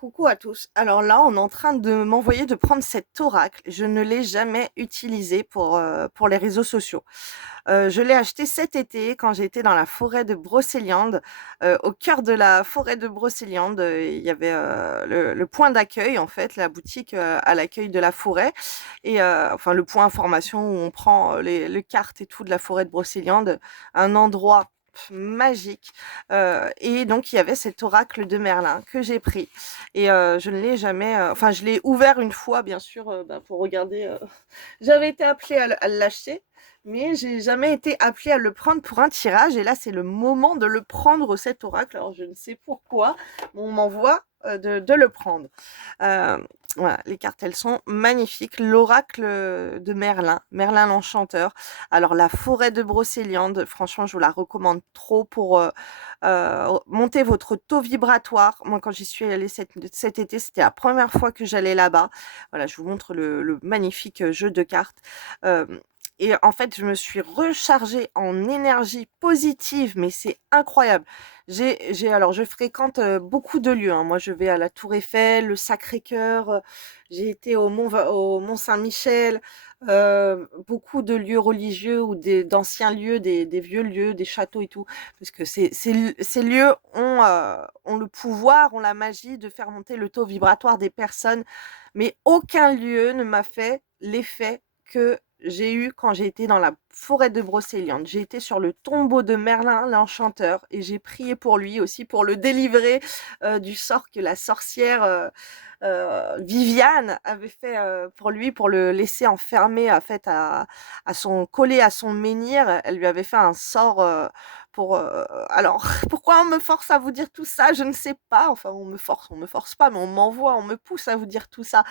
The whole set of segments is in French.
Coucou à tous. Alors là, on est en train de m'envoyer de prendre cet oracle. Je ne l'ai jamais utilisé pour les réseaux sociaux. Je l'ai acheté cet été quand j'ai été dans la forêt de Brocéliande. Au cœur de la forêt de Brocéliande, il y avait le point d'accueil, en fait, la boutique à l'accueil de la forêt. Et enfin, le point information où on prend les cartes et tout de la forêt de Brocéliande. Un endroit magique. Et donc, il y avait cet oracle de Merlin que j'ai pris. Et je ne l'ai jamais... Enfin, je l'ai ouvert une fois, bien sûr, pour regarder. J'avais été appelée à l'acheter, mais j'ai jamais été appelée à le prendre pour un tirage. Et là, c'est le moment de le prendre, cet oracle. Alors, je ne sais pourquoi, mais on m'envoie de le prendre. Euh, voilà, les cartes, elles sont magnifiques. L'oracle de Merlin, Merlin l'Enchanteur. Alors, la forêt de Brocéliande, franchement, je vous la recommande trop pour monter votre taux vibratoire. Moi, quand j'y suis allée cet été, c'était la première fois que j'allais là-bas. Voilà, je vous montre le magnifique jeu de cartes. Euh, et en fait, je me suis rechargée en énergie positive, mais c'est incroyable. Alors, je fréquente beaucoup de lieux, hein. Moi, je vais à la Tour Eiffel, le Sacré-Cœur. J'ai été au Mont Saint-Michel. Beaucoup de lieux religieux ou d'anciens lieux, des vieux lieux, des châteaux et tout. Parce que ces lieux ont le pouvoir, ont la magie de faire monter le taux vibratoire des personnes. Mais aucun lieu ne m'a fait l'effet que j'ai eu quand j'ai été dans la forêt de Brocéliande. J'ai été sur le tombeau de Merlin, l'Enchanteur, et j'ai prié pour lui aussi, pour le délivrer du sort que la sorcière Viviane avait fait pour lui, pour le laisser enfermé, en fait, collé à son menhir. Elle lui avait fait un sort pour. Alors, pourquoi on me force à vous dire tout ça? Je ne sais pas. Enfin, on me force pas, mais on m'envoie, on me pousse à vous dire tout ça.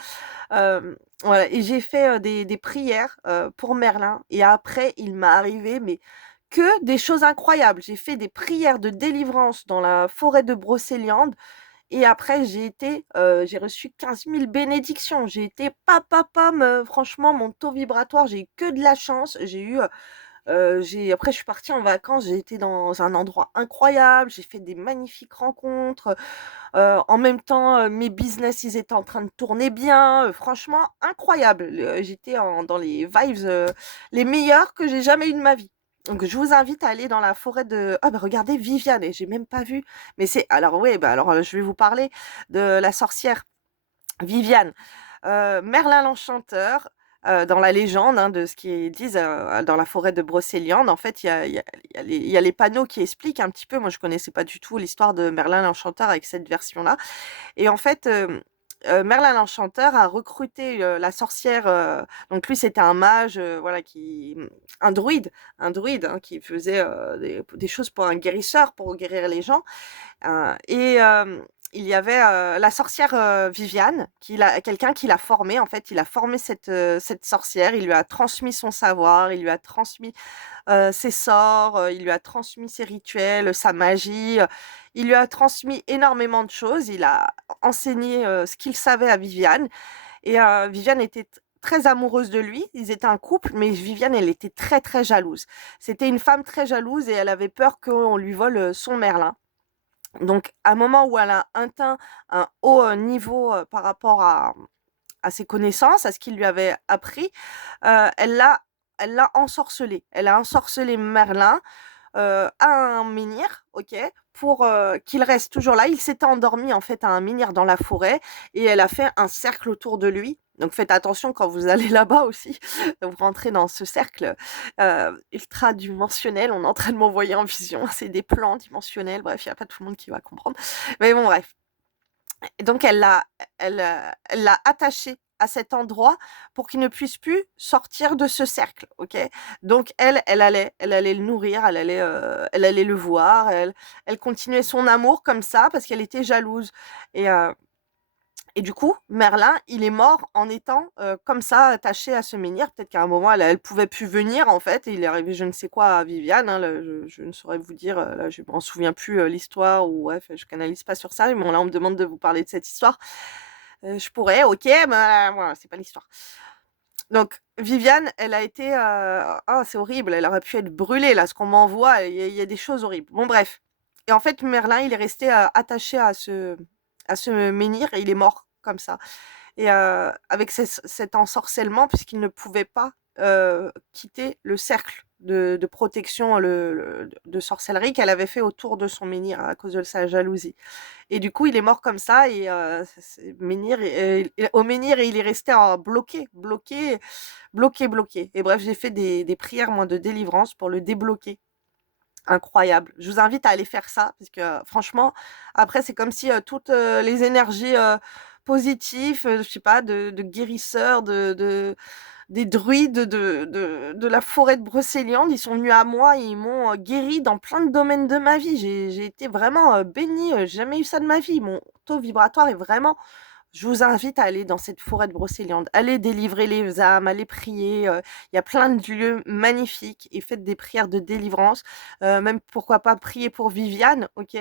Voilà. Et j'ai fait des prières pour Merlin. Et après, il m'a arrivé, mais que des choses incroyables. J'ai fait des prières de délivrance dans la forêt de Brocéliande. Et après, j'ai reçu 15 000 bénédictions. J'ai été pam, franchement, mon taux vibratoire, j'ai eu que de la chance. Après, je suis partie en vacances, j'ai été dans un endroit incroyable, j'ai fait des magnifiques rencontres. En même temps, mes business, ils étaient en train de tourner bien. Franchement, incroyable. Dans les vibes les meilleures que j'ai jamais eues de ma vie. Donc, je vous invite à aller dans la forêt de... Ah, bah regardez, Viviane, et j'ai même pas vu. Mais c'est... Alors, oui, bah, alors, je vais vous parler de la sorcière Viviane. Merlin l'Enchanteur, dans la légende, hein, de ce qu'ils disent dans la forêt de Brocéliande, en fait, il y a les panneaux qui expliquent un petit peu. Moi, je connaissais pas du tout l'histoire de Merlin l'Enchanteur avec cette version-là. Et en fait, Merlin l'Enchanteur a recruté la sorcière. Donc lui, c'était un mage, voilà, un druide, hein, qui faisait des choses pour un guérisseur, pour guérir les gens. Et il y avait la sorcière Viviane, quelqu'un qui l'a formée. En fait, il a formé cette sorcière. Il lui a transmis son savoir, il lui a transmis ses sorts, il lui a transmis ses rituels, sa magie. Il lui a transmis énormément de choses. Il a enseigné ce qu'il savait à Viviane. Et Viviane était très amoureuse de lui. Ils étaient un couple, mais Viviane, elle était très, très jalouse. C'était une femme très jalouse et elle avait peur qu'on lui vole son Merlin. Donc, à un moment où elle a atteint un haut niveau par rapport à ses connaissances, à ce qu'il lui avait appris, elle l'a ensorcelé. Elle a ensorcelé Merlin à un menhir, ok, pour qu'il reste toujours là. Il s'était endormi en fait à un menhir dans la forêt et elle a fait un cercle autour de lui. Donc faites attention quand vous allez là-bas aussi, vous rentrez dans ce cercle ultra dimensionnel. On est en train de m'envoyer en vision, c'est des plans dimensionnels. Bref, il n'y a pas tout le monde qui va comprendre. Mais bon, bref. Et donc elle l'a attaché à cet endroit pour qu'il ne puisse plus sortir de ce cercle, ok? Donc elle allait le nourrir, elle allait le voir, elle continuait son amour comme ça parce qu'elle était jalouse. Et, euh, et du coup, Merlin, il est mort en étant comme ça attaché à ce menhir. Peut-être qu'à un moment, elle pouvait plus venir en fait. Et il est arrivé je ne sais quoi à Viviane, hein, là, je ne saurais vous dire, là, je m'en souviens plus l'histoire ou bref, je canalise pas sur ça. Mais bon, là, on me demande de vous parler de cette histoire. Je pourrais, ok, mais voilà, c'est pas l'histoire. Donc, Viviane, elle a été. Ah, c'est horrible, elle aurait pu être brûlée, là, ce qu'on m'envoie, il y a des choses horribles. Bon, bref. Et en fait, Merlin, il est resté attaché à se menhir et il est mort comme ça. Et avec cet ensorcellement, puisqu'il ne pouvait pas quitter le cercle de protection de sorcellerie qu'elle avait fait autour de son menhir à cause de sa jalousie. Et du coup, il est mort comme ça et menhir, au menhir, et il est resté bloqué, bloqué, bloqué, bloqué. Et bref, j'ai fait des prières, moi, de délivrance pour le débloquer. Incroyable. Je vous invite à aller faire ça parce que franchement, après, c'est comme si toutes les énergies positives, je sais pas, de guérisseurs, des druides de la forêt de Brocéliande, ils sont venus à moi et ils m'ont guéri dans plein de domaines de ma vie. J'ai été vraiment bénie. J'ai jamais eu ça de ma vie. Mon taux vibratoire est vraiment. Je vous invite à aller dans cette forêt de Brocéliande. Allez délivrer les âmes, allez prier. Il y a plein de lieux magnifiques et faites des prières de délivrance. Même pourquoi pas prier pour Viviane, ok?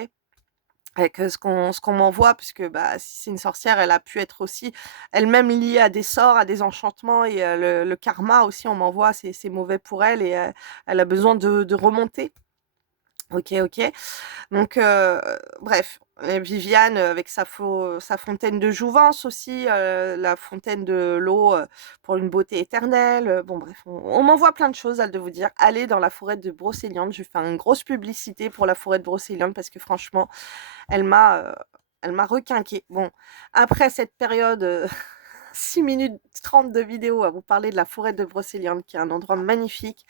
Avec ce qu'on m'envoie, puisque bah, si c'est une sorcière, elle a pu être aussi elle-même liée à des sorts, à des enchantements et le karma aussi, on m'envoie, c'est mauvais pour elle et elle a besoin de remonter. Ok, ok. Donc, bref, Viviane avec sa fontaine de jouvence aussi, la fontaine de l'eau pour une beauté éternelle. Bon, bref, on m'envoie plein de choses, elle de vous dire. Allez dans la forêt de Brocéliande. Je fais une grosse publicité pour la forêt de Brocéliande parce que franchement, elle m'a euh, elle m'a requinqué. Bon, après cette période 6 minutes 30 de vidéo à vous parler de la forêt de Brocéliande, qui est un endroit magnifique,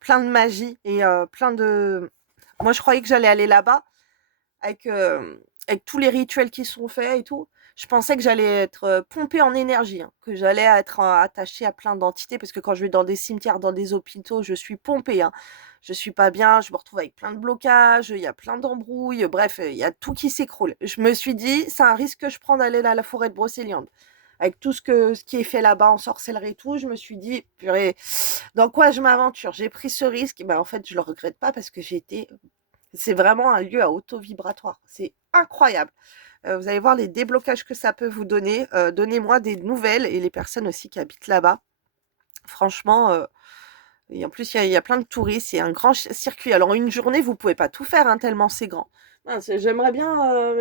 plein de magie et plein de. Moi, je croyais que j'allais aller là-bas avec tous les rituels qui sont faits et tout. Je pensais que j'allais être pompée en énergie, hein, que j'allais être attachée à plein d'entités, parce que quand je vais dans des cimetières, dans des hôpitaux, je suis pompée, hein. Je suis pas bien, je me retrouve avec plein de blocages, il y a plein d'embrouilles, bref, il y a tout qui s'écroule. Je me suis dit, c'est un risque que je prends d'aller à la forêt de Brocéliande. Avec tout ce qui est fait là-bas en sorcellerie et tout, je me suis dit, purée, dans quoi je m'aventure? J'ai pris ce risque, et ben en fait, je le regrette pas parce que c'est vraiment un lieu à auto-vibratoire. C'est incroyable. Vous allez voir les déblocages que ça peut vous donner. Donnez-moi des nouvelles et les personnes aussi qui habitent là-bas. Franchement, et en plus, il y a plein de touristes. C'est un grand circuit. Alors, une journée, vous pouvez pas tout faire, hein, tellement c'est grand. Mince, j'aimerais bien,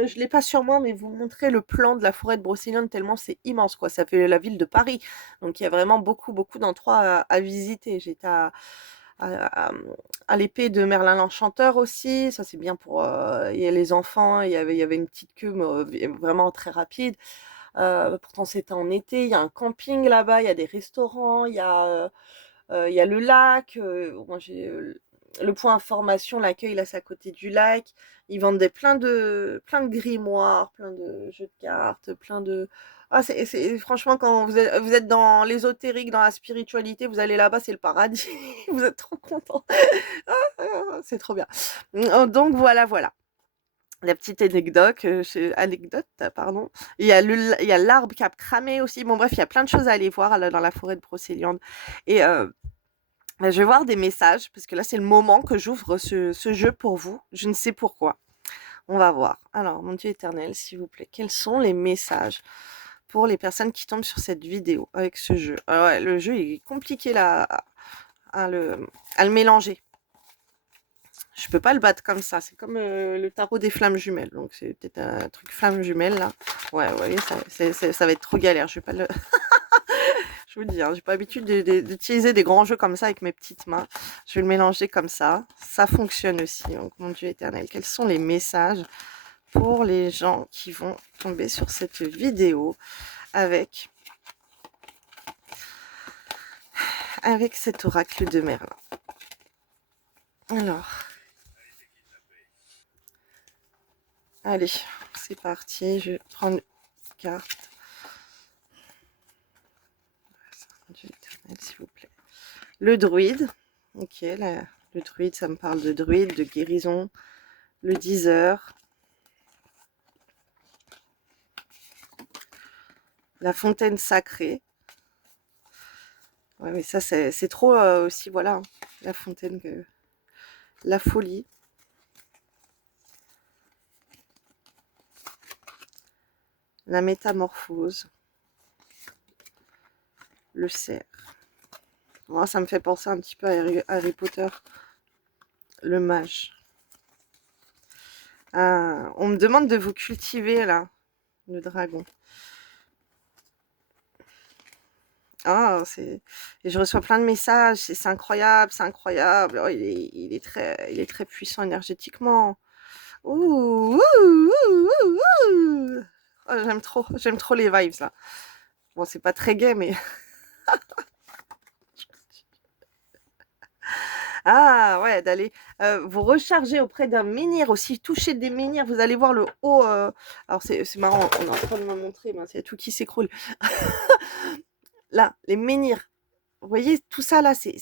je l'ai pas sur moi, mais vous montrer le plan de la forêt de Brocéliande, tellement c'est immense, quoi. Ça fait la ville de Paris. Donc, il y a vraiment beaucoup, beaucoup d'endroits à visiter. J'étais à, à l'épée de Merlin l'Enchanteur aussi. Ça, c'est bien pour il y a les enfants. Il y avait une petite queue mais, vraiment très rapide. Pourtant, c'était en été. Il y a un camping là-bas. Il y a des restaurants. Il y a le lac. Moi, j'ai le point information, l'accueil, là, c'est à côté du lac. Ils vendent plein de grimoires, plein de jeux de cartes, plein de. Ah, franchement, quand vous êtes dans l'ésotérique, dans la spiritualité, vous allez là-bas, c'est le paradis. Vous êtes trop content. C'est trop bien. Donc voilà, voilà. La petite anecdote, pardon. Il y a l'arbre qui a cramé aussi. Bon, bref, il y a plein de choses à aller voir là, dans la forêt de Brocéliande. Et bah, je vais voir des messages, parce que là, c'est le moment que j'ouvre ce jeu pour vous. Je ne sais pourquoi. On va voir. Alors, mon Dieu éternel, s'il vous plaît, quels sont les messages pour les personnes qui tombent sur cette vidéo avec ce jeu? Ah ouais, le jeu est compliqué là à le mélanger. Je peux pas le battre comme ça. C'est comme le tarot des flammes jumelles. Donc, c'est peut-être un truc flammes jumelles là. Ouais, vous voyez, ça va être trop galère. Je vais pas le. Je vous le dis, hein, j'ai pas l'habitude d'utiliser des grands jeux comme ça avec mes petites mains. Je vais le mélanger comme ça. Ça fonctionne aussi. Donc, mon Dieu éternel, quels sont les messages pour les gens qui vont tomber sur cette vidéo avec cet oracle de Merlin? Alors, allez, c'est parti. Je vais prendre une carte. Mon Dieu éternel, s'il vous plaît. Le druide. Ok, le druide, ça me parle de druide, de guérison. Le 10 heures. La fontaine sacrée. Ouais, mais ça, c'est trop aussi, voilà. Hein, la fontaine, la folie. La métamorphose. Le cerf. Moi, ça me fait penser un petit peu à Harry Potter. Le mage. Ah, on me demande de vous cultiver, là. le dragon. Ah, et je reçois plein de messages, c'est incroyable, c'est incroyable. Oh, il est très puissant énergétiquement. Ouh, ouh, ouh, ouh, ouh. Oh, j'aime trop les vibes là. Bon, c'est pas très gay, mais ah ouais, d'aller vous recharger auprès d'un menhir aussi, toucher des menhirs. Vous allez voir le haut. Alors c'est marrant, on est en train de me montrer, mais c'est tout qui s'écroule. Là, les menhirs. Vous voyez, tout ça là, il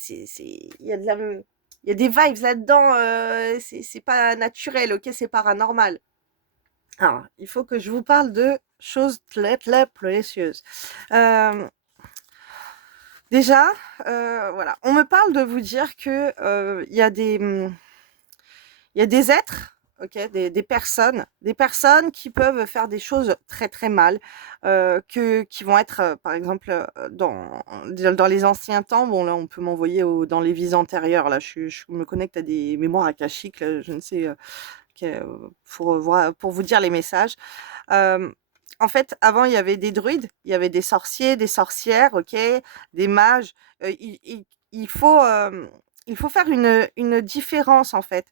y a de la, il y a des vibes là-dedans. C'est pas naturel, ok, c'est paranormal. Alors, il faut que je vous parle de choses très très précieuses. Euh, Déjà, voilà, on me parle de vous dire que il y a des êtres, ok, des personnes qui peuvent faire des choses très très mal, qui vont être, par exemple, dans les anciens temps. Bon, là, on peut m'envoyer dans les vies antérieures. Là, je me connecte à des mémoires akashiques. Là, je ne sais, pour vous dire les messages. Euh, En fait, avant, il y avait des druides, il y avait des sorciers, des sorcières, ok, des mages. Euh, il, il- il faut, euh, il faut faire une différence, en fait.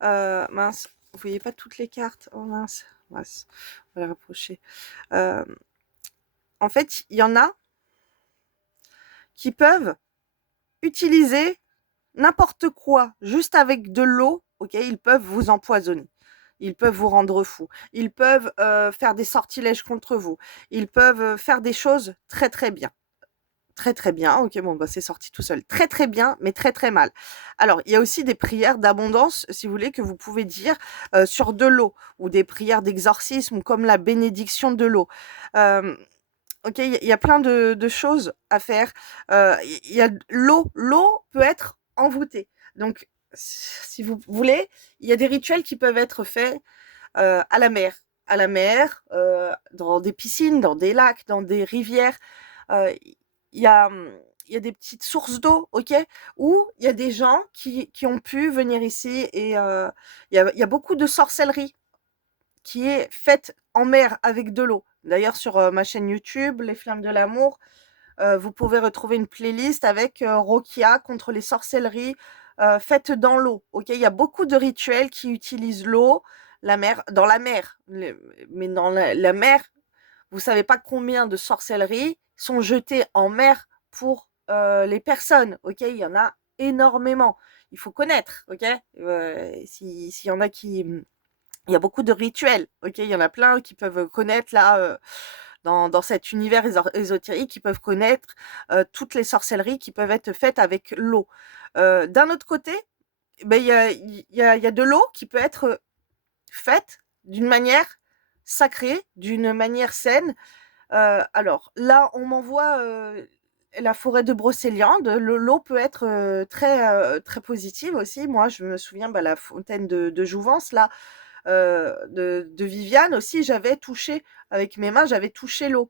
Mince, vous voyez pas toutes les cartes. Oh mince, mince, on va les rapprocher. Euh, En fait, il y en a qui peuvent utiliser n'importe quoi, juste avec de l'eau, ok, ils peuvent vous empoisonner. Ils peuvent vous rendre fou. Ils peuvent faire des sortilèges contre vous. Ils peuvent faire des choses très très bien. Très très bien. Ok, bon, bah, c'est sorti tout seul. Très très bien, mais très très mal. Alors, il y a aussi des prières d'abondance, si vous voulez, que vous pouvez dire sur de l'eau, ou des prières d'exorcisme, comme la bénédiction de l'eau. Euh, ok, il y a plein de choses à faire. Il y a l'eau. L'eau peut être envoûtée. Donc, si vous voulez, il y a des rituels qui peuvent être faits à la mer. À la mer, dans des piscines, dans des lacs, dans des rivières. Euh, Il y a, il y a des petites sources d'eau, ok, où il y a des gens qui ont pu venir ici et il y a beaucoup de sorcellerie qui est faite en mer avec de l'eau. D'ailleurs, sur ma chaîne YouTube, Les Flammes de l'amour, vous pouvez retrouver une playlist avec Rokia contre les sorcelleries faites dans l'eau. Ok, il y a beaucoup de rituels qui utilisent l'eau, la mer, dans la mer. Mais dans la mer, vous savez pas combien de sorcelleries sont jetées en mer pour les personnes. Ok, il y en a énormément. Il faut connaître. Ok, s'il y en a qui il y a beaucoup de rituels, ok? Il y en a plein qui peuvent connaître là, dans cet univers ésotérique, qui peuvent connaître toutes les sorcelleries qui peuvent être faites avec l'eau. D'un autre côté, ben, il y a de l'eau qui peut être faite d'une manière sacrée, d'une manière saine. Alors là, on m'envoie la forêt de Brocéliande. L'eau peut être très positive aussi. Moi, je me souviens, bah, la fontaine de Jouvence, là, de Viviane aussi, j'avais touché avec mes mains, j'avais touché l'eau.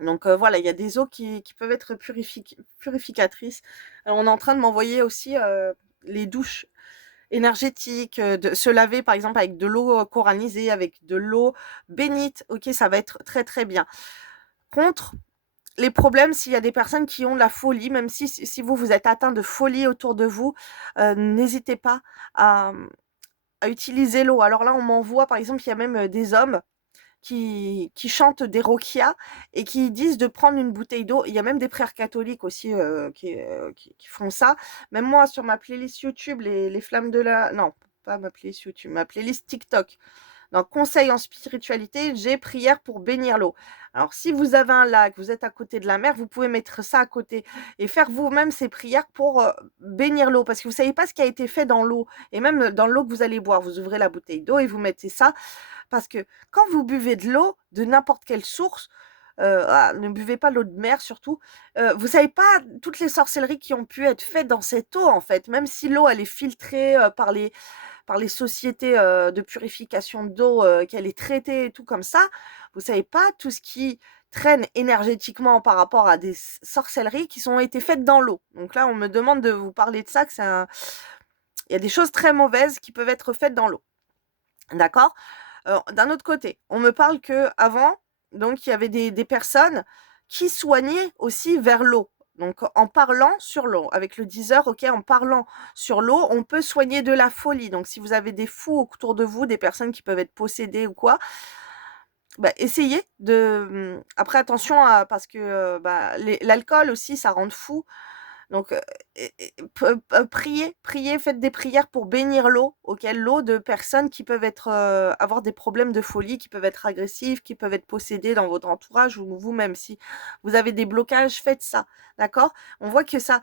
Donc voilà, il y a des eaux qui peuvent être purificatrices. Alors, on est en train de m'envoyer aussi les douches énergétiques, de se laver par exemple avec de l'eau coranisée, avec de l'eau bénite. Ok, ça va être très très bien. Contre les problèmes, s'il y a des personnes qui ont de la folie, même si vous, vous êtes atteint de folie autour de vous, n'hésitez pas à, à utiliser l'eau. Alors là, on m'envoie, par exemple, il y a même des hommes qui chantent des roquias et qui disent de prendre une bouteille d'eau. Il y a même des frères catholiques aussi qui font ça. Même moi, sur ma playlist YouTube, les flammes de la... Non, pas ma playlist YouTube, ma playlist TikTok. Dans conseil en spiritualité, j'ai prière pour bénir l'eau. Alors, si vous avez un lac, vous êtes à côté de la mer, vous pouvez mettre ça à côté et faire vous-même ces prières pour bénir l'eau. Parce que vous ne savez pas ce qui a été fait dans l'eau. Et même dans l'eau que vous allez boire, vous ouvrez la bouteille d'eau et vous mettez ça. Parce que quand vous buvez de l'eau, de n'importe quelle source, ne buvez pas l'eau de mer surtout, vous savez pas toutes les sorcelleries qui ont pu être faites dans cette eau, en fait. Même si l'eau, elle est filtrée par les sociétés de purification d'eau, qu'elle est traitée et tout comme ça, vous savez pas tout ce qui traîne énergétiquement par rapport à des sorcelleries qui ont été faites dans l'eau. Donc là, on me demande de vous parler de ça, il y a des choses très mauvaises qui peuvent être faites dans l'eau. D'accord? D'un autre côté, on me parle qu'avant, donc il y avait des personnes qui soignaient aussi vers l'eau. Donc en parlant sur l'eau, avec le diseur, OK, en parlant sur l'eau, on peut soigner de la folie. Donc si vous avez des fous autour de vous, des personnes qui peuvent être possédées ou quoi, bah, essayez de, après attention à parce que, bah, l'alcool aussi, ça rend fou. Donc, priez, faites des prières pour bénir l'eau, OK? L'eau de personnes qui peuvent être, avoir des problèmes de folie, qui peuvent être agressives, qui peuvent être possédées dans votre entourage ou vous-même. Si vous avez des blocages, faites ça, d'accord? On voit que ça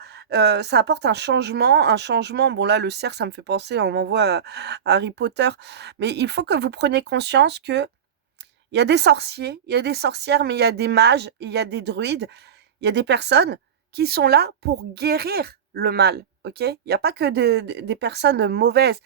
apporte un changement. Bon là, le cerf, ça me fait penser, on m'envoie à Harry Potter, mais il faut que vous preniez conscience que il y a des sorciers, il y a des sorcières, mais il y a des mages, et il y a des druides. Il y a des personnes qui sont là pour guérir le mal, OK? Il y a pas que des personnes mauvaises.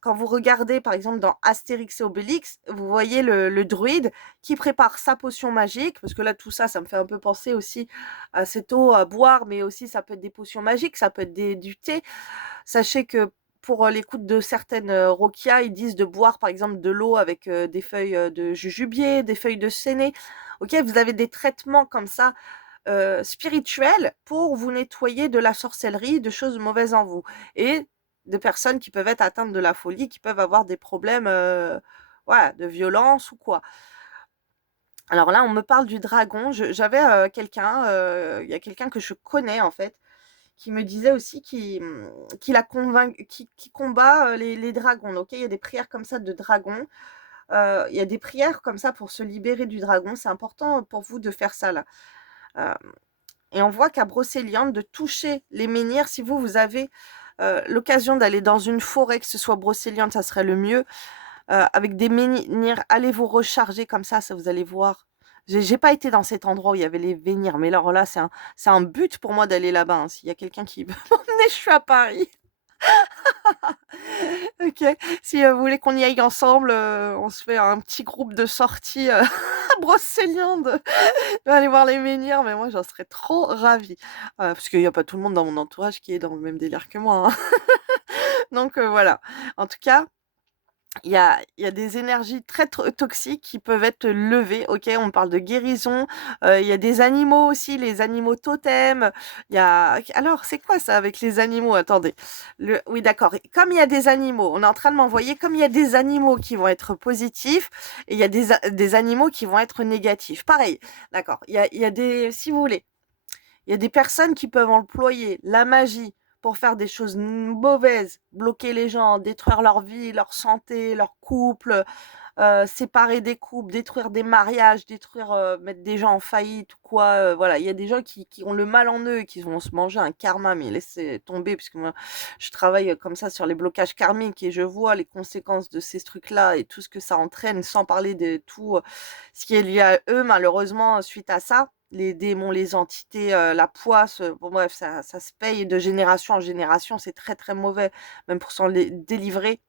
Quand vous regardez, par exemple, dans Astérix et Obélix, vous voyez le druide qui prépare sa potion magique, parce que là, tout ça, ça me fait un peu penser aussi à cette eau à boire, mais aussi ça peut être des potions magiques, ça peut être du thé. Sachez que pour l'écoute de certaines roquias, ils disent de boire par exemple de l'eau avec des feuilles de jujubier, des feuilles de séné. Ok, vous avez des traitements comme ça spirituels pour vous nettoyer de la sorcellerie, de choses mauvaises en vous. Et de personnes qui peuvent être atteintes de la folie, qui peuvent avoir des problèmes voilà, de violence ou quoi. Alors là, on me parle du dragon. J'avais quelqu'un, il y a quelqu'un que je connais en fait, qui me disait aussi qu'il a convaincu, qui combat les dragons. Ok, il y a des prières comme ça de dragons. Il y a des prières comme ça pour se libérer du dragon. C'est important pour vous de faire ça là. Euh, et on voit qu'à Brocéliande, de toucher les menhirs, si vous avez l'occasion d'aller dans une forêt, que ce soit Brocéliande, ça serait le mieux. Avec des menhirs, allez vous recharger comme ça vous allez voir. J'ai pas été dans cet endroit où il y avait les menhirs, mais alors là, c'est un but pour moi d'aller là-bas, hein. S'il y a quelqu'un qui veut m'emmener, je suis à Paris. OK. Si, vous voulez qu'on y aille ensemble, on se fait un petit groupe de sortie, à Brocéliande. On va aller voir les menhirs, mais moi, j'en serais trop ravie. Parce qu'il y a pas tout le monde dans mon entourage qui est dans le même délire que moi, hein. Donc, voilà. En tout cas, il y a des énergies très toxiques qui peuvent être levées, OK? On parle de guérison, il y a des animaux aussi, les animaux totems. Il y a alors c'est quoi ça avec les animaux? Attendez. Oui d'accord, comme il y a des animaux, on est en train de m'envoyer comme il y a des animaux qui vont être positifs et il y a des animaux qui vont être négatifs. Pareil, d'accord, il y a des si vous voulez, il y a des personnes qui peuvent employer la magie pour faire des choses mauvaises, bloquer les gens, détruire leur vie, leur santé, leur couple, séparer des couples, détruire des mariages, mettre des gens en faillite ou quoi. Voilà, il y a des gens qui ont le mal en eux et qui vont se manger un karma, mais laissez tomber, puisque moi, je travaille comme ça sur les blocages karmiques et je vois les conséquences de ces trucs-là et tout ce que ça entraîne, sans parler de tout ce qui est lié à eux, malheureusement, suite à ça. Les démons, les entités, la poisse, bon bref, ça se paye de génération en génération, c'est très très mauvais, même pour s'en délivrer.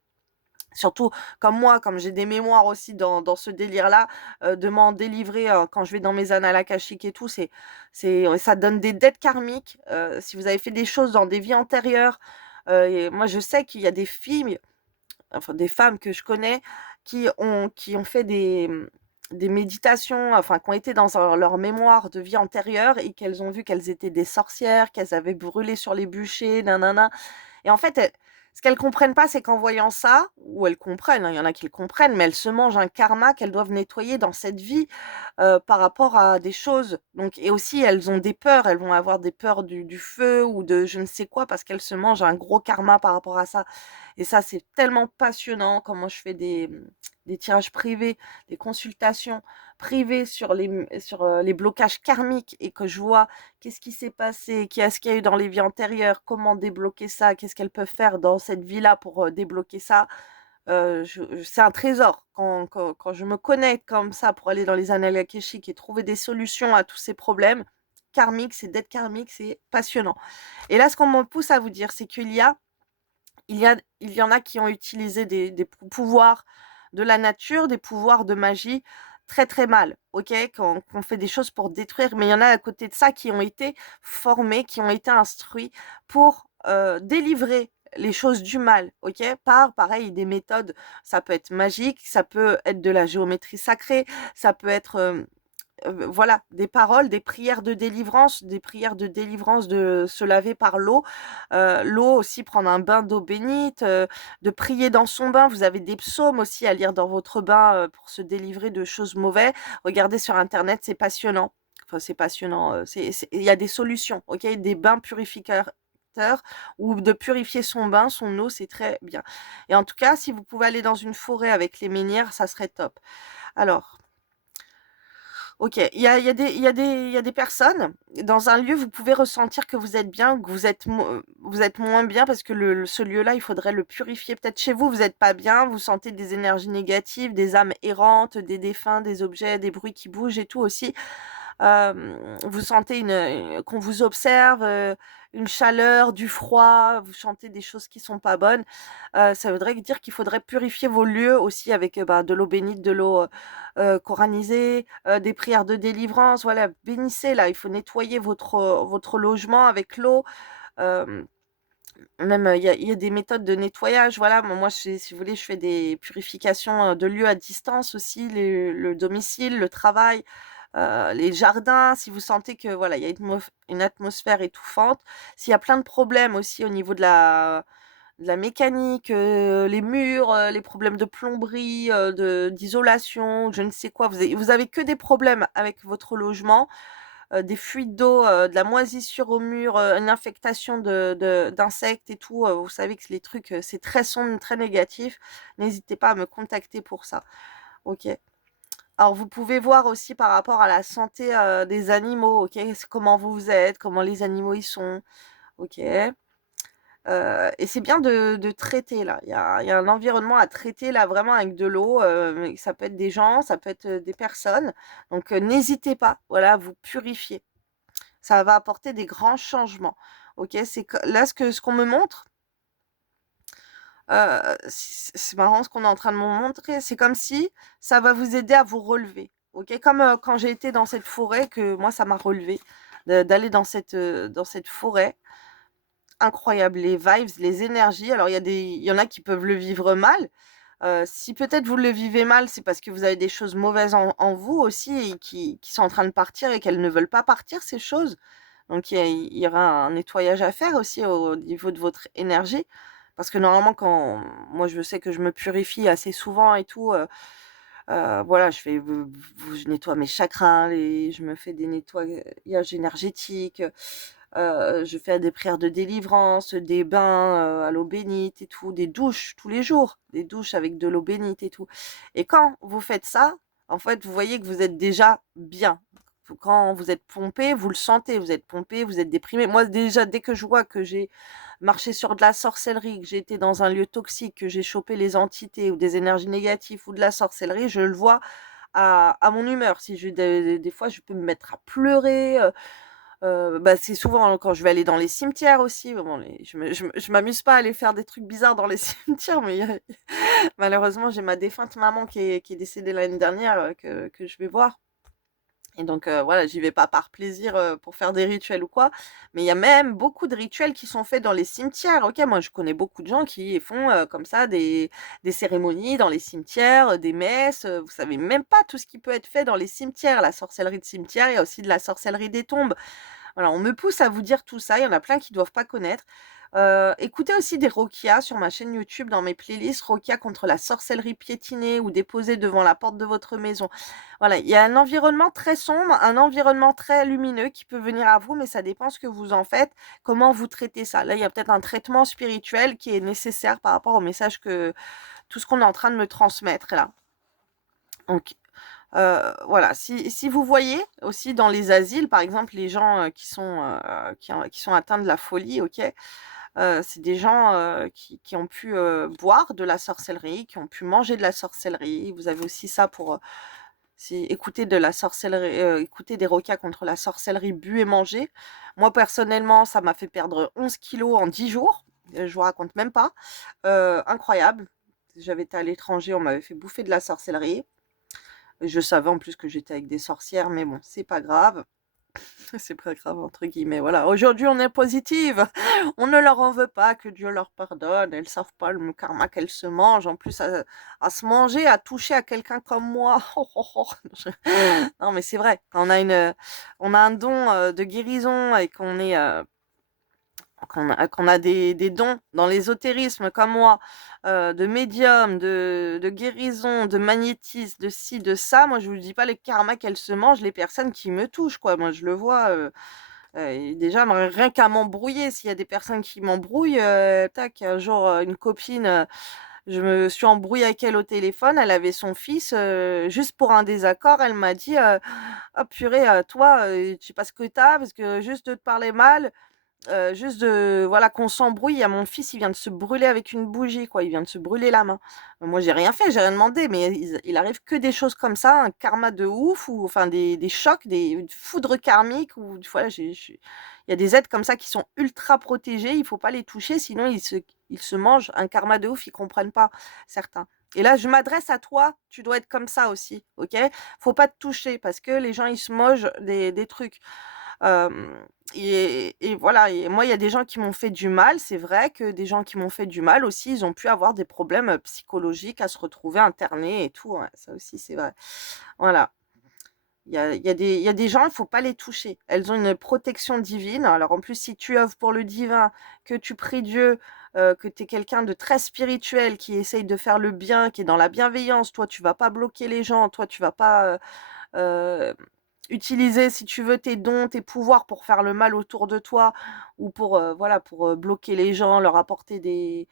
Surtout comme moi, comme j'ai des mémoires aussi dans ce délire-là, de m'en délivrer, quand je vais dans mes annales akashiques et tout, ça donne des dettes karmiques. Si vous avez fait des choses dans des vies antérieures, et moi je sais qu'il y a des filles, enfin des femmes que je connais qui ont fait des méditations, enfin qui ont été dans leur mémoire de vie antérieure et qu'elles ont vu qu'elles étaient des sorcières, qu'elles avaient brûlé sur les bûchers, nanana. Et en fait, ce qu'elles comprennent pas, c'est qu'en voyant ça, ou elles comprennent, hein, il y en a qui le comprennent, mais elles se mangent un karma qu'elles doivent nettoyer dans cette vie par rapport à des choses. Donc, et aussi, elles ont des peurs, elles vont avoir des peurs du feu ou de je ne sais quoi parce qu'elles se mangent un gros karma par rapport à ça. Et ça, c'est tellement passionnant. Comment je fais des tirages privés, des consultations privées sur les blocages karmiques et que je vois qu'est-ce qui s'est passé, qu'est-ce qu'il y a eu dans les vies antérieures, comment débloquer ça, qu'est-ce qu'elles peuvent faire dans cette vie-là pour débloquer ça. C'est un trésor. Quand je me connecte comme ça pour aller dans les annales akashiques et trouver des solutions à tous ces problèmes karmiques, ces dettes karmiques, c'est passionnant. Et là, ce qu'on me pousse à vous dire, c'est qu'il y en a qui ont utilisé des pouvoirs de la nature, des pouvoirs de magie très très mal, ok, qu'on fait des choses pour détruire, mais il y en a à côté de ça qui ont été formés, qui ont été instruits pour délivrer les choses du mal, OK? Par, pareil, des méthodes, ça peut être magique, ça peut être de la géométrie sacrée, ça peut être, voilà, des paroles, des prières de délivrance, de se laver par l'eau. L'eau aussi, prendre un bain d'eau bénite, de prier dans son bain. Vous avez des psaumes aussi à lire dans votre bain, pour se délivrer de choses mauvaises. Regardez sur internet, c'est passionnant. Enfin, c'est passionnant, il y a des solutions, OK? Des bains purificateurs ou de purifier son bain, son eau, c'est très bien. Et en tout cas, si vous pouvez aller dans une forêt avec les menhirs, ça serait top. Alors, OK, il y a des personnes, dans un lieu, vous pouvez ressentir que vous êtes bien, que vous êtes moins bien parce que ce lieu-là, il faudrait le purifier. Peut-être chez vous, vous êtes pas bien, vous sentez des énergies négatives, des âmes errantes, des défunts, des objets, des bruits qui bougent et tout aussi. Vous sentez qu'on vous observe, une chaleur, du froid, vous sentez des choses qui sont pas bonnes. Ça voudrait dire qu'il faudrait purifier vos lieux aussi avec, bah, de l'eau bénite, de l'eau, coranisée, des prières de délivrance. Voilà, bénissez là, il faut nettoyer votre logement avec l'eau. Hem, Même, il y a des méthodes de nettoyage. Voilà, moi, si vous voulez, je fais des purifications, de lieux à distance aussi, le domicile, le travail, les jardins. Si vous sentez que, voilà, il y a une atmosphère étouffante. S'il y a plein de problèmes aussi au niveau de la mécanique, les murs, les problèmes de plomberie, d'isolation, je ne sais quoi. Vous avez que des problèmes avec votre logement, des fuites d'eau, de la moisissure au mur, une infectation d'insectes et tout, vous savez que les trucs, c'est très sombre, très négatif. N'hésitez pas à me contacter pour ça. OK. Alors vous pouvez voir aussi par rapport à la santé, des animaux, OK? Comment vous êtes, comment les animaux ils sont, OK? Et c'est bien de traiter là. Il y a un environnement à traiter là, vraiment avec de l'eau, ça peut être des gens, ça peut être, des personnes. Donc, n'hésitez pas, voilà, à vous purifier. Ça va apporter des grands changements. OK? C'est que là, ce qu'on me montre, c'est marrant ce qu'on est en train de me montrer, c'est comme si ça va vous aider à vous relever. OK? Comme, quand j'ai été dans cette forêt, que moi ça m'a relevé d'aller dans cette forêt. Incroyable, les vibes, les énergies. Alors il y en a qui peuvent le vivre mal. Si peut-être vous le vivez mal, c'est parce que vous avez des choses mauvaises en vous aussi et qui sont en train de partir et qu'elles ne veulent pas partir, ces choses. Donc il y aura un nettoyage à faire aussi au niveau de votre énergie. Parce que normalement quand moi je sais que je me purifie assez souvent et tout, voilà, je nettoie mes chakras, je me fais des nettoyages énergétiques, je fais des prières de délivrance, des bains, à l'eau bénite et tout, des douches tous les jours, des douches avec de l'eau bénite et tout. Et quand vous faites ça, en fait, vous voyez que vous êtes déjà bien. Quand vous êtes pompé, vous le sentez, vous êtes pompé, vous êtes déprimé. Moi, déjà, dès que je vois que j'ai marché sur de la sorcellerie, que j'ai été dans un lieu toxique, que j'ai chopé les entités ou des énergies négatives ou de la sorcellerie, je le vois à mon humeur. Si je des fois, je peux me mettre à pleurer, bah, c'est souvent quand je vais aller dans les cimetières aussi. Bon, je m'amuse pas à aller faire des trucs bizarres dans les cimetières, mais malheureusement, j'ai ma défunte maman qui est décédée l'année dernière, que je vais voir. Et donc, voilà, j'y vais pas par plaisir, pour faire des rituels ou quoi. Mais il y a même beaucoup de rituels qui sont faits dans les cimetières. OK, moi, je connais beaucoup de gens qui font, comme ça des cérémonies dans les cimetières, des messes, vous savez même pas tout ce qui peut être fait dans les cimetières. La sorcellerie de cimetière, il y a aussi de la sorcellerie des tombes. Voilà, on me pousse à vous dire tout ça, il y en a plein qui doivent pas connaître. Écoutez aussi des Rokia sur ma chaîne YouTube dans mes playlists, Rokia contre la sorcellerie piétinée ou déposée devant la porte de votre maison. Voilà, il y a un environnement très sombre, un environnement très lumineux qui peut venir à vous, mais ça dépend ce que vous en faites, comment vous traitez ça. Là, il y a peut-être un traitement spirituel qui est nécessaire par rapport au message que tout ce qu'on est en train de me transmettre là. Donc voilà, si vous voyez aussi dans les asiles, par exemple, les gens, qui sont atteints de la folie, OK? C'est des gens, qui ont pu, boire de la sorcellerie, qui ont pu manger de la sorcellerie. Vous avez aussi ça pour, si écouter de la sorcellerie, écouter des roquas contre la sorcellerie, bu et manger. Moi, personnellement, ça m'a fait perdre 11 kilos en 10 jours, je vous raconte même pas. Incroyable. J'avais été à l'étranger, on m'avait fait bouffer de la sorcellerie. Je savais en plus que j'étais avec des sorcières, mais bon, c'est pas grave. C'est pas grave entre guillemets, voilà. Aujourd'hui, on est positive, on ne leur en veut pas, que Dieu leur pardonne. Elles savent pas le karma qu'elles se mangent. En plus, à se manger, à toucher à quelqu'un comme moi. Oh, oh, oh. Non, mais c'est vrai, quand on a un don, de guérison et qu'on a des dons dans l'ésotérisme comme moi, de médium, de guérison, de magnétisme, de ci, de ça, moi je vous dis pas les karmas qu'elles se mangent, les personnes qui me touchent quoi. Moi je le vois, et déjà rien qu'à m'embrouiller, s'il y a des personnes qui m'embrouillent, tac, un jour, une copine, je me suis embrouillée avec elle au téléphone, elle avait son fils, juste pour un désaccord, elle m'a dit, «Oh purée, toi, je sais pas ce que tu as parce que juste de te parler mal, juste de voilà, qu'on s'embrouille, il y a mon fils, il vient de se brûler avec une bougie, quoi, il vient de se brûler la main. Moi, j'ai rien fait, j'ai rien demandé, mais il arrive que des choses comme ça, un karma de ouf ou enfin des chocs, une foudre karmique ou voilà, j'ai il y a des êtres comme ça qui sont ultra protégés, il faut pas les toucher, sinon ils se mangent un karma de ouf, ils comprennent pas, certains. Et là, je m'adresse à toi, tu dois être comme ça aussi, OK? Faut pas te toucher parce que les gens, ils se mangent des trucs. Hem et voilà et moi, il y a des gens qui m'ont fait du mal. C'est vrai que des gens qui m'ont fait du mal aussi, ils ont pu avoir des problèmes, psychologiques, à se retrouver internés et tout, ouais, ça aussi, c'est vrai. Voilà. Il y a des gens, il faut pas les toucher. Elles ont une protection divine. Alors, en plus, si tu œuvres pour le divin, que tu pries Dieu, que tu es quelqu'un de très spirituel, qui essaye de faire le bien, qui est dans la bienveillance, toi, tu vas pas bloquer les gens, toi, tu vas pas, heu, utiliser, si tu veux, tes dons, tes pouvoirs pour faire le mal autour de toi ou pour, voilà, pour, bloquer les gens, leur apporter des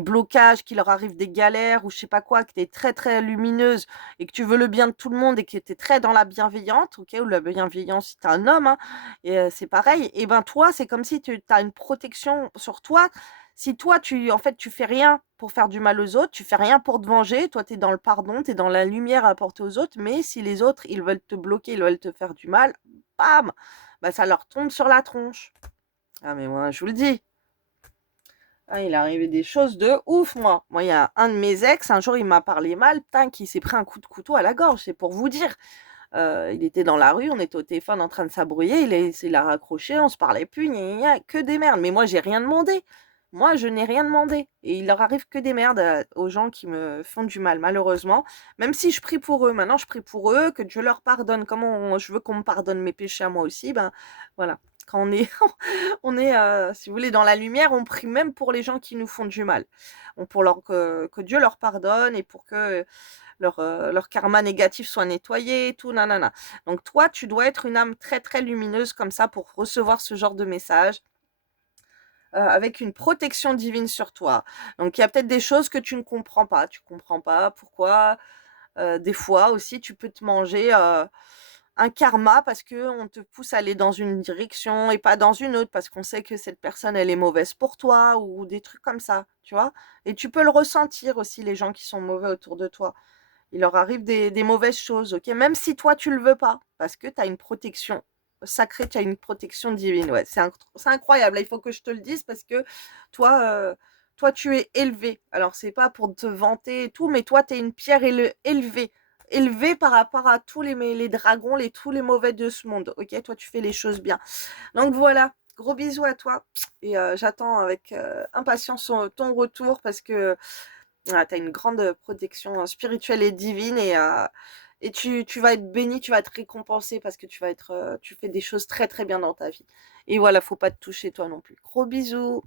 blocages, qu'il leur arrive des galères ou je sais pas quoi, que tu es très, très lumineuse et que tu veux le bien de tout le monde et que tu es très dans la bienveillante, OK, ou la bienveillance si tu es un homme, hein et c'est pareil et ben, toi, c'est comme si tu as une protection sur toi. Si toi, en fait, tu fais rien pour faire du mal aux autres, tu fais rien pour te venger, toi, tu es dans le pardon, tu es dans la lumière à apporter aux autres, mais si les autres, ils veulent te bloquer, ils veulent te faire du mal, bam! Bah, ça leur tombe sur la tronche. Ah mais moi, je vous le dis. Ah, il est arrivé des choses de ouf, moi. Moi, il y a un de mes ex, un jour, il m'a parlé mal, putain, qui s'est pris un coup de couteau à la gorge, c'est pour vous dire. Il était dans la rue, on était au téléphone en train de s'abrouiller, il a raccroché, on se parlait plus, gna gna gna, que des merdes. Mais moi, j'ai rien demandé. Moi, je n'ai rien demandé. Et il leur arrive que des merdes aux gens qui me font du mal, malheureusement. Même si je prie pour eux, maintenant, je prie pour eux, que Dieu leur pardonne. Je veux qu'on me pardonne mes péchés à moi aussi, ben voilà. Quand on est, si vous voulez, dans la lumière, on prie même pour les gens qui nous font du mal. Pour que Dieu leur pardonne et pour que leur karma négatif soit nettoyé, tout, nanana. Donc toi, tu dois être une âme très, très lumineuse comme ça pour recevoir ce genre de message, avec une protection divine sur toi. Donc il y a peut-être des choses que tu ne comprends pas. Tu comprends pas pourquoi, des fois aussi tu peux te manger, un karma parce que on te pousse à aller dans une direction et pas dans une autre, parce qu'on sait que cette personne, elle est mauvaise pour toi ou des trucs comme ça, tu vois? Et tu peux le ressentir aussi, les gens qui sont mauvais autour de toi. Il leur arrive des mauvaises choses, OK? Même si toi tu le veux pas, parce que tu as une protection sacrée, tu as une protection divine. Ouais, c'est incroyable, là, il faut que je te le dise parce que toi, toi tu es élevé. Alors c'est pas pour te vanter et tout, mais toi tu es une pierre élevée. Élevée par rapport à tous les dragons, tous les mauvais de ce monde, OK? Toi tu fais les choses bien. Donc voilà, gros bisous à toi et j'attends avec, impatience ton retour parce que voilà, tu as une grande, protection, spirituelle et divine et tu vas être béni, tu vas être récompensé parce que tu fais des choses très, très bien dans ta vie et voilà, faut pas te toucher toi non plus. Gros bisous.